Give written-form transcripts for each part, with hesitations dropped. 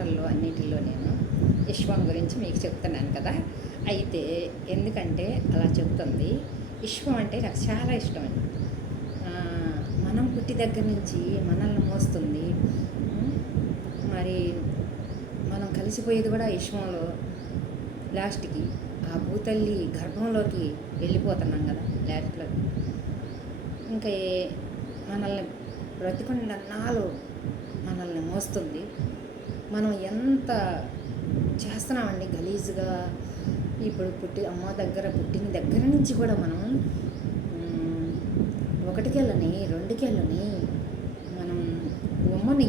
పాటల్లో అన్నిటిలో నేను విశ్వం గురించి మీకు చెప్తున్నాను కదా. అయితే ఎందుకంటే అలా చెప్తుంది, విశ్వం అంటే నాకు చాలా ఇష్టం అండి. మనం పుట్టి దగ్గర నుంచి మనల్ని మోస్తుంది. మరి మనం కలిసిపోయేది కూడా విశ్వంలో. లాస్ట్కి ఆ భూతల్లి గర్భంలోకి వెళ్ళిపోతున్నాం కదా లాస్ట్లో. ఇంకా మనల్ని బ్రతికుండన్నాళ్ళు మనల్ని మోస్తుంది. మనం ఎంత చేస్తున్నామండి గలీజ్గా. ఇప్పుడు అమ్మ దగ్గర పుట్టిన దగ్గర నుంచి కూడా మనం ఒకటికెళ్ళని రెండుకెళ్ళని మనం ఉమ్మని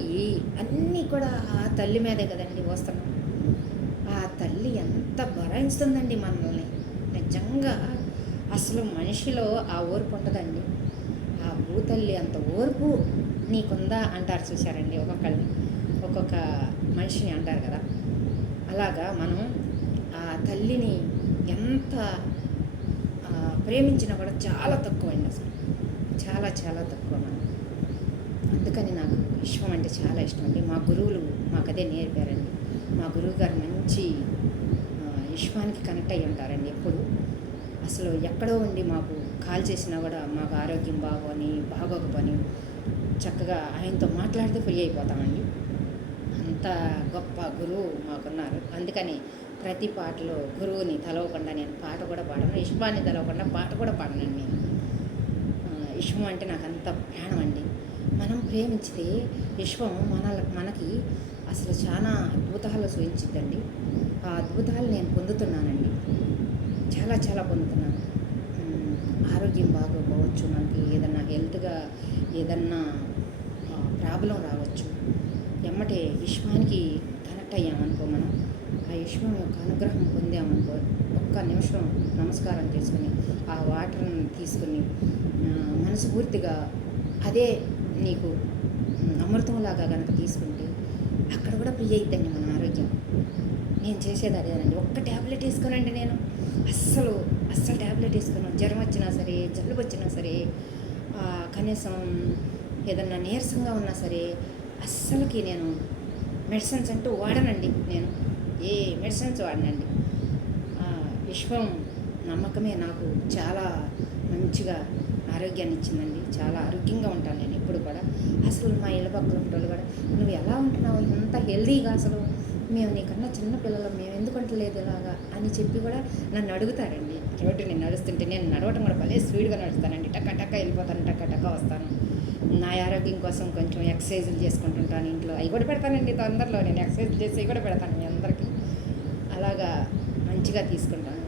అన్నీ కూడా ఆ తల్లి మీదే కదండి వస్తున్నాం. ఆ తల్లి ఎంత భరాయిస్తుందండి మనల్ని. నిజంగా అసలు మనిషిలో ఆ ఓర్పు ఉంటుందండి. ఆ భూతల్లి అంత ఓర్పు నీకుందా అంటారు చూశారండి, ఒక్కొక్క మనిషిని అంటారు కదా. అలాగా మనం ఆ తల్లిని ఎంత ప్రేమించినా కూడా చాలా తక్కువ అండి, అసలు చాలా చాలా తక్కువ మనం. అందుకని నాకు విశ్వం అంటే చాలా ఇష్టం అండి. మా గురువులు మాకు అదే నేర్పారండి. మా గురువు గారు మంచి విశ్వానికి కనెక్ట్ అయ్యి ఉంటారండి ఎప్పుడు. అసలు ఎక్కడో ఉండి మాకు కాల్ చేసినా కూడా మాకు ఆరోగ్యం బాగోకపోని చక్కగా ఆయనతో మాట్లాడితే ఫ్రీ అయిపోతామండి. అంత గొప్ప గురువు మాకున్నారు. అందుకని ప్రతి పాటలో గురువుని తలవకుండా నేను పాట కూడా పాడను, విశ్వాన్ని తలవకుండా పాట కూడా పాడనండి నేను. విశ్వం అంటే నాకు అంత ప్రాణం అండి. మనం ప్రేమించితే విశ్వం మనకి అసలు చాలా అద్భుతాలు చూపించిద్దండి. ఆ అద్భుతాలు నేను పొందుతున్నానండి, చాలా చాలా పొందుతున్నాను. ఆరోగ్యం బాగోపోవచ్చు, మనకి ఏదన్నా హెల్త్గా ఏదన్నా ప్రాబ్లం రావచ్చు. ఎమ్మటే విశ్వానికి కనెక్ట్ అయ్యామనుకో, మనం ఆ విశ్వం యొక్క అనుగ్రహం పొందామనుకో, ఒక్క నిమిషం నమస్కారం చేసుకుని ఆ వాటర్ని తీసుకుని మనస్ఫూర్తిగా అదే నీకు అమృతంలాగా కనుక తీసుకుంటే అక్కడ కూడా ఫ్రీ అయిద్దండి మన ఆరోగ్యం. నేను చేసేది అదేనండి. ఒక్క ట్యాబ్లెట్ వేసుకోనండి నేను, అస్సలు ట్యాబ్లెట్ వేసుకున్నాను. జ్వరం వచ్చినా సరే, జలుబు వచ్చినా సరే, కనీసం ఏదన్నా నీరసంగా ఉన్నా సరే అస్సలకి నేను మెడిసిన్స్ అంటూ వాడనండి. నేను ఏ మెడిసిన్స్ వాడనండి. విశ్వం నమ్మకమే నాకు చాలా మంచిగా ఆరోగ్యాన్ని ఇచ్చిందండి. చాలా ఆరోగ్యంగా ఉంటాను నేను ఎప్పుడు కూడా. అసలు మా ఇళ్ళ పక్కన ఉంటారు కూడా, నువ్వు ఎలా ఉంటున్నావు ఇంత హెల్దీగా, అసలు మేము నీకన్నా చిన్న పిల్లలు, మేము ఎందుకు అంటలేదు ఇలాగా అని చెప్పి కూడా నన్ను అడుగుతారండి. రోడ్డు నేను నడుస్తుంటే, నేను నడవటం కూడా భలే స్పీడ్గా నడుస్తానండి. టక్క వెళ్ళిపోతాను, టక్క వస్తాను. నా ఆరోగ్యం కోసం కొంచెం ఎక్సర్సైజులు చేసుకుంటుంటాను ఇంట్లో. అవి కూడా పెడతానండి తొందరలో. నేను ఎక్సర్సైజ్ చేసి కూడా పెడతాను మీ అందరికీ. అలాగా మంచిగా తీసుకుంటాను.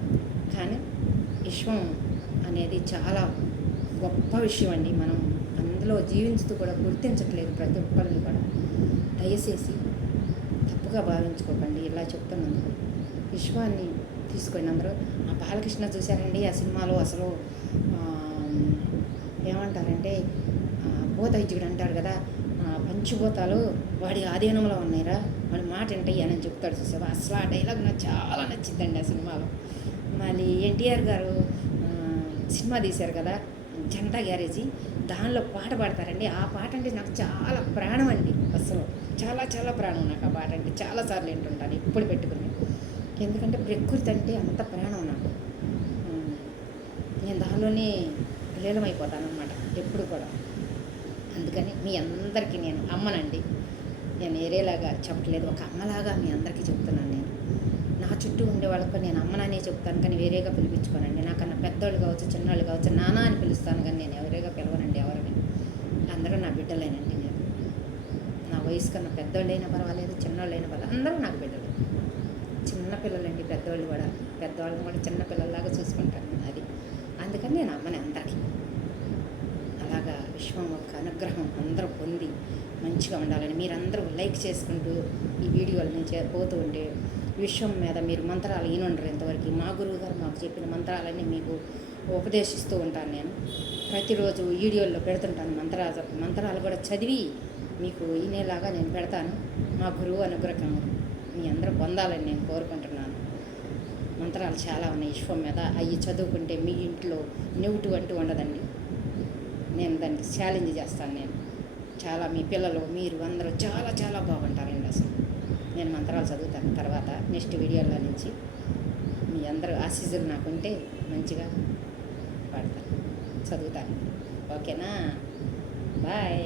కానీ విశ్వం అనేది చాలా గొప్ప విషయం అండి. మనం అందులో జీవించుతూ కూడా గుర్తించట్లేదు ప్రతి ఒక్కరిని కూడా. దయచేసి తప్పుగా భావించుకోకండి ఇలా చెప్తున్నందుకు. విశ్వాన్ని తీసుకోండి అందరూ. ఆ బాలకృష్ణ చూశారండి ఆ సినిమాలో, అసలు ఏమంటారంటే భూతైద్యుడు అంటారు కదా, పంచభూతాలు వాడి ఆధీనంలో ఉన్నాయిరా, వాడి మాట ఏంటయ్యి అని చెప్తాడు చూసావా. అసలు ఆ డైలాగ్ నాకు చాలా నచ్చిందండి ఆ సినిమాలో. మళ్ళీ ఎన్టీఆర్ గారు సినిమా తీశారు కదా జనతా గ్యారేజీ, దానిలో పాట పాడతారండి. ఆ పాట అంటే నాకు చాలా ప్రాణం అండి. అసలు చాలా చాలా ప్రాణం నాకు ఆ పాట అంటే. చాలాసార్లు వింటుంటాను ఇప్పుడు పెట్టుకుని. ఎందుకంటే ప్రకృతి అంటే అంత ప్రాణం నాకు. నేను దానిలోనే లీలమైపోతాను అన్నమాట ఎప్పుడు కూడా. అందుకని మీ అందరికీ నేను అమ్మనండి. నేను ఏరేలాగా చెప్పట్లేదు, ఒక అమ్మలాగా మీ అందరికీ చెప్తున్నాను. నేను నా చుట్టూ ఉండే వాళ్ళకు నేను అమ్మననే చెప్తాను, కానీ వేరేగా పిలిపించుకోనండి. నాకన్నా పెద్దోళ్ళు కావచ్చు, చిన్నోళ్ళు కావచ్చు, నాన్న అని పిలుస్తాను, కానీ నేను ఎవరేగా పిలవనండి ఎవరిని. అందరూ నా బిడ్డలేనండి. నేను నా వయసు కన్నా పెద్దోళ్ళైనా పర్వాలేదు, చిన్నోళ్ళైనా పర్వాలేదు, అందరూ నాకు బిడ్డలు. చిన్నపిల్లలండి పెద్దోళ్ళు కూడా, పెద్దవాళ్ళని కూడా చిన్నపిల్లల్లాగా చూసుకుంటాను అది. అందుకని నేను అమ్మని అందరికీ. అలాగా విశ్వం యొక్క అనుగ్రహం అందరూ పొంది మంచిగా ఉండాలని మీరందరూ లైక్ చేసుకుంటూ ఈ వీడియోల నుంచి పోతూ ఉంటే విశ్వం మీద మీరు మంత్రాలు ఈనుండరు ఇంతవరకు. మా గురువు గారు మాకు చెప్పిన మంత్రాలన్నీ మీకు ఉపదేశిస్తూ ఉంటాను. నేను ప్రతిరోజు వీడియోల్లో పెడుతుంటాను. మంత్రాలు కూడా చదివి మీకు ఈనేలాగా నేను పెడతాను. మా గురువు అనుగ్రహం మీ అందరూ పొందాలని నేను కోరుకుంటున్నాను. మంత్రాలు చాలా ఉన్నాయి విశ్వం మీద. అవి చదువుకుంటే మీ ఇంట్లో నెగిటివ్ అంటూ ఉండదండి. నేను దానికి ఛాలెంజ్ చేస్తాను. నేను చాలా, మీ పిల్లలు మీరు అందరూ చాలా చాలా బాగుంటారండి. అసలు నేను మంత్రాలు చదువుతాను తర్వాత నెక్స్ట్ వీడియోలో నుంచి. మీ అందరూ ఆశీస్సులు నాకుంటే మంచిగా పాడతాను, చదువుతాను. ఓకేనా? బాయ్.